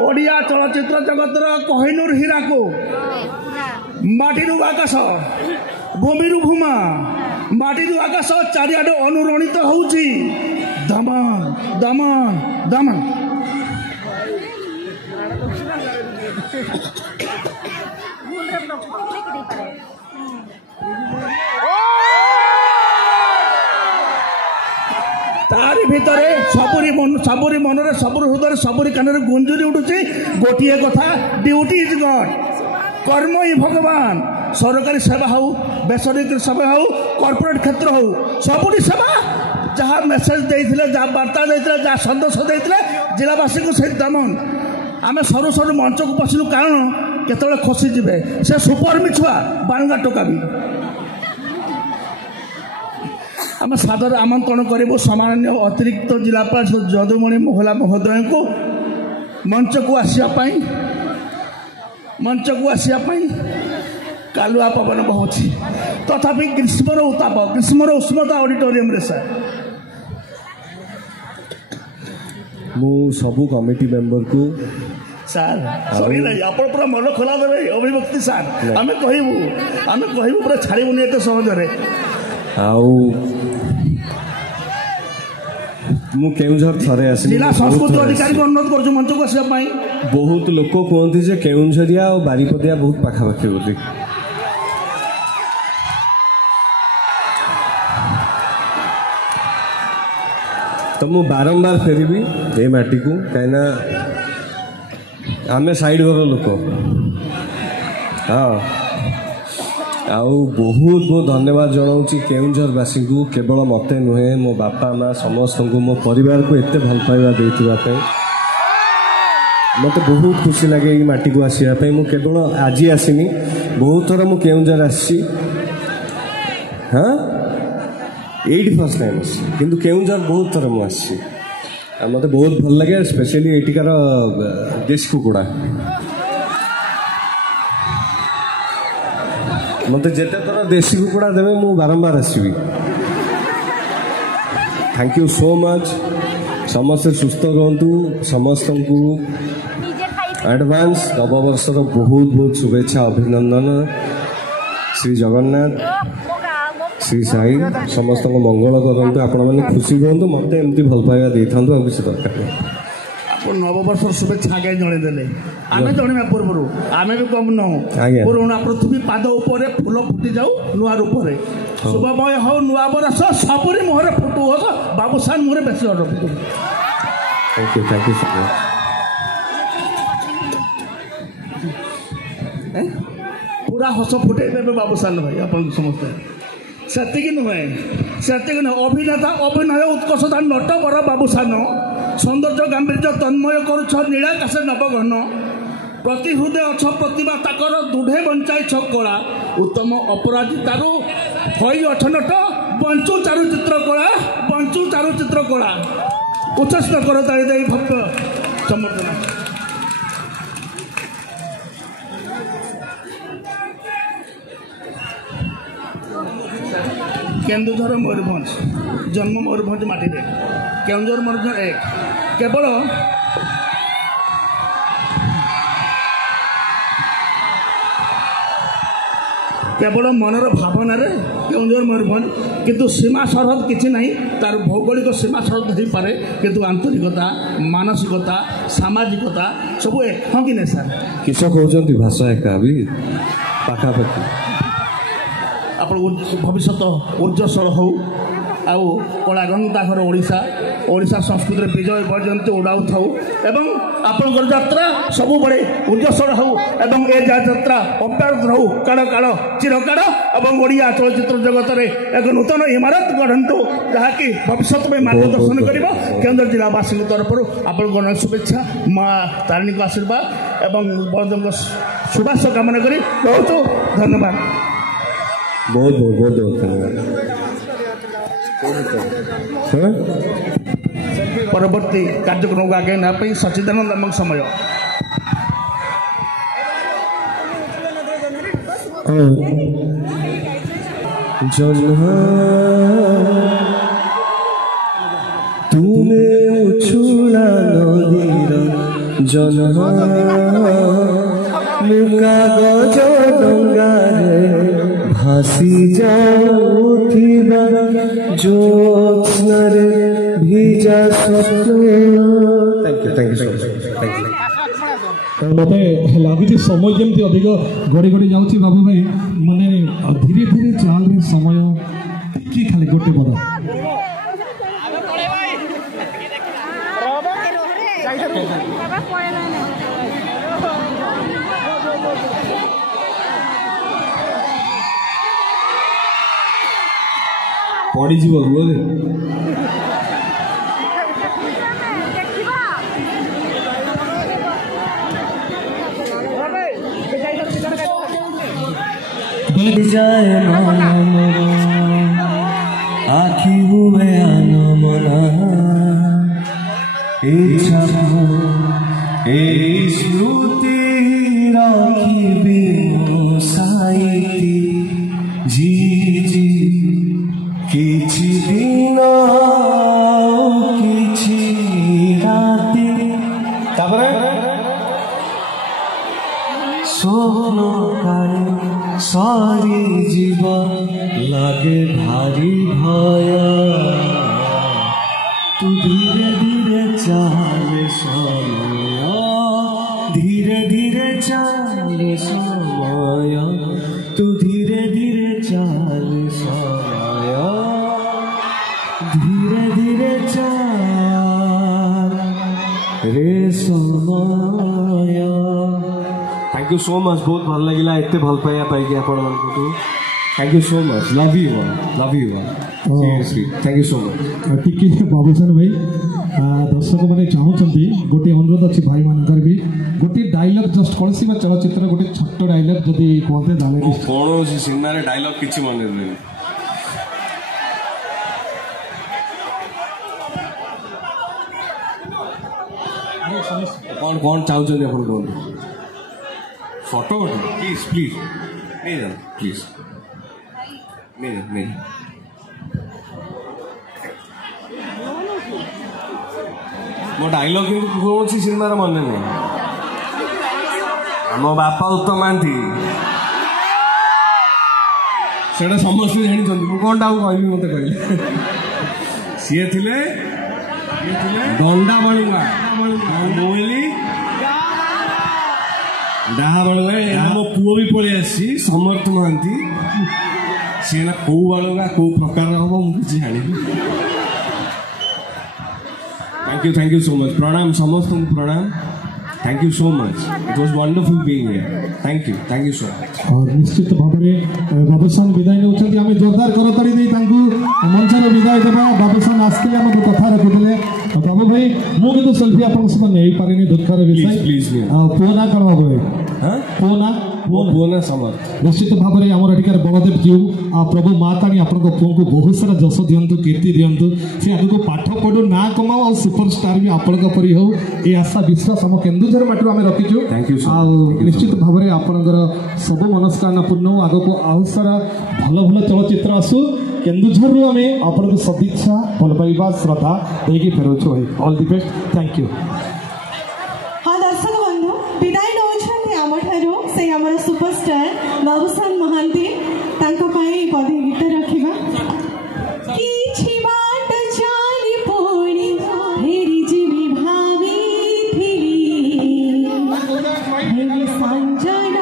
ओडिया चलचित्र जगतर कोहिनूर हीरा को माटीरू आकाश भूमिरू भूमा माटीरू आकाश चारिआडे अनुरणित होउची दमन दमन दमन। तारी भितरे सबुरी मनरे सबुरी हृदय सबुरी कान गुंजुरी उठुची गोटे कथा ड्यूटी इज गॉड कर्म ही भगवान। सरकारी सेवा हो बेसरकारी सेवा हो कॉर्पोरेट क्षेत्र हो सबुरी सेवा जहाँ मेसेज देते जहाँ वार्ता देते जहाँ सन्देश देते जिलावासी को से दमन आम सरू सरू मंच को पशिलु कारण केतले खसीजे से सुपर मिछुआ बांगा टोका भी आम सादर आमंत्रण करूँ सामान्य अतिरिक्त जिलापाल जदुमणि मोहला महोदय को मंच को आसवाई कालुआ पवन बहुची तथापि ग्रीष्मर उत्ताप ग्रीष्मर उष्णता ऑडिटोरियम रे सर मु सबू कमिटी मेंबर को सार सॉरी ना आपण पूरा मन खोला देबे अभिव्यक्ति सार आमे कहबू पूरा छाड़ीबुनी एते सहज रे आउ मु केउझर थरे आसी जिला संस्कृति अधिकारी को अनुरोध करछु मंच को आसीबा पई बहुत लोक कहते जे केउझरिया और बारीपदिया बहुत पाखापाखी बोली तो मु बारंबार फेरबी ए माटी को कहीं आमे साइड घर लोक हाँ आउ बहुत बहुत धन्यवाद जनाऊँगी केउझरवासी को केवल मते नुहे मो बापा माँ समस्त को मो परिवार को एत भल पाइबा देइथिबा मत बहुत खुशी लगे ये माटी को आसवाई मु केवल आज आसनी बहुत थर मु केउझर आसी हाँ एटी फर्स्ट टाइम किंतु केउझर बहुत थर मुझे मत बहुत भल लगे स्पेशली एटिकार देश कुकुड़ा मत जिते थर देशी कुकुड़ा देवे मु बारंबार आसबि। थैंक यू सो मच समस्त सुस्थ रुहतु समस्त को एडवांस नववर्षर बहुत बहुत शुभेच्छा अभिनंदन श्री जगन्नाथ श्री साई समस्त मंगल करंतु आपण माने खुशी रुहतु मत एमती भल पाइबा दे थांतु आ किसी दरकार आप नववर्ष शुभेच्छा आगे जनईदे आम जनवा पूर्व आम भी कम नौ पुराणा पृथ्वी पाद उपर फूल फुटी जाऊ नुआ रूप शुभमय हो नुआ बरस सबरी मुहर फुटू हो बाबूसान मुहर बेस फुटू। थैंक यू सो मच पूरा हस फुटे देवे बाबूसान भाई आप समझते से नुहे अभिनेता अभिनय उत्कर्षता नट बर बाबूसान सौंदर्य गांभीर्य तन्मय करुछ नीलाकाश नवघन प्रति हृदय अछ प्रतिभा ताकर दूढ़े बंचाई कला उत्तम अपराजितारू हई अठ नट बंचु चारुचित्र कला उच्चस्त कर ताली भव्य समर्थना। केन्दुझर मयूरभंज जन्म मयूरभंज माटी केन्दुझर मयूरभंज एक केवल मनर भावना रे केन्दुझर मयूरभंज किंतु सीमा सरहद किसी ना तार भौगोलिक सीमा सरहद हो पारे किंतु आंतरिकता मानसिकता सामाजिकता सब एक हाँ कि नहीं सर किस कहते भाषा एका भी पाखापाखि आप भविष्य ऊर्जस्वल हो आउ कलागंगा घर ओडिशा संस्कृति विजय पर्यंत उड़ाऊ था एवं आपंकर यात्रा सब बड़े ऊर्जस्वल हो एवं ए यात्रा अब्याहत रहू काड़ काड़ चिरकाड़ एवं ओडिया चलचित्र जगत में एक नूतन इमारत गढ़ंतु जहाँकि भविष्य में मार्गदर्शन कर केन्द्र जिलावासी तरफ आप शुभेच्छा माँ तारिणी को आशीर्वाद एवं बलदेव शुभाश कामना करी बहुत धन्यवाद बहुत बहुत बहुत बहुत धन्यवाद। परवर्ती कार्यक्रम को आगे ना सच्चिदानंद नामक समय तुमे उछुला नदीर जन्म कागज डंगारे भासी जाउथिबा ज्योत्स्नारे भिजा स्वप्न। Thank you so much. Thank you. मत लगुच समय जमी अधिक गड़ी गड़ी जाऊँगी बाबू भाई माने धीरे धीरे चाल समय टी खाली गोटे पद पड़ीज जाए आखि हुए आनमना स्मृति राखी साई जी जी किछि दिन किछि राति स्वप्न काले सारी जीव लागे भारी भय तू धीरे धीरे चाले समय धीरे धीरे चाले समय तू धीरे धीरे चाले समय धीरे धीरे चाल रे समय। Thank you so much. बहुत भल लगे एत भल पाइबा पाई आपण मानू thank you so much. Love you seriously thank you so much. टिके बाबूसान भाई दर्शक मैंने चाहूँगी गोटे अनुरोध अच्छी भाई मानकर भी गोटे डायलॉग जस्ट कौन चलचित्र गोटे छोट डायलॉग जदि कहते कौन सिनेमा डायलॉग किसी मन रही कौन कौन चाहते आप कहते फोटो प्लीज प्लीज नहीं जान प्लीज नहीं मो डायलॉग कौन सी सिनेमार मन नहीं मो बापा उत्तम महांती से समस्त जानी कौन टा कह मत कहले सी थे दंडा बाणुआ बोली डाहा बाणुआ मो पुओ भी पलि आसी समर्थ महांती सी ना कौ बाणुआ कौ प्रकार हम मुझे जानी। Thank you so much. प्रणाम समस्त प्रणाम। Thank you so much. It was wonderful being here. Thank you so much. और निश्चित भाव में बाबूसान विदाय नौकरी आम जोरदार करताड़ी दे मंचर विदाय देवा बाबूसान आसते आम कथा रखुले बाबू भाई मुझे सेल्फी आप नहीं पारे दुखर विषय पुओ ना कौन बाबू भाई पुओ ना पुओ समर्थ निश्चित भाव में आम एठिकार बलदेव जीव प्रभु माताणी आपण पुओ को बहुत सारा जस दिंतु कीर्ति दिंतु से आगे पाठ पढ़ु ना कमाओ और सुपरस्टार भी आपण परी हो ये आशा विश्वास आम केन्दुझर माटी आम रखीचु। निश्चित भाव में आपणकर सब मनस्कामना पूर्ण आग को आउ सारा भल भल चलचित्र आसू केन्दुझर आम आपन सदिच्छा भल पाइबा श्रद्धा देकी फेरुछु। All the best. Thank you. हाँ दर्शक बंधु विदाय नौछन्ति आमठारु से आमर सुपरस्टार बाबूसान महांती तांको पाई पदे गीत रखिबा किछि बाट चाली पोणी फेरी जीवी भावी थिली हेले संजना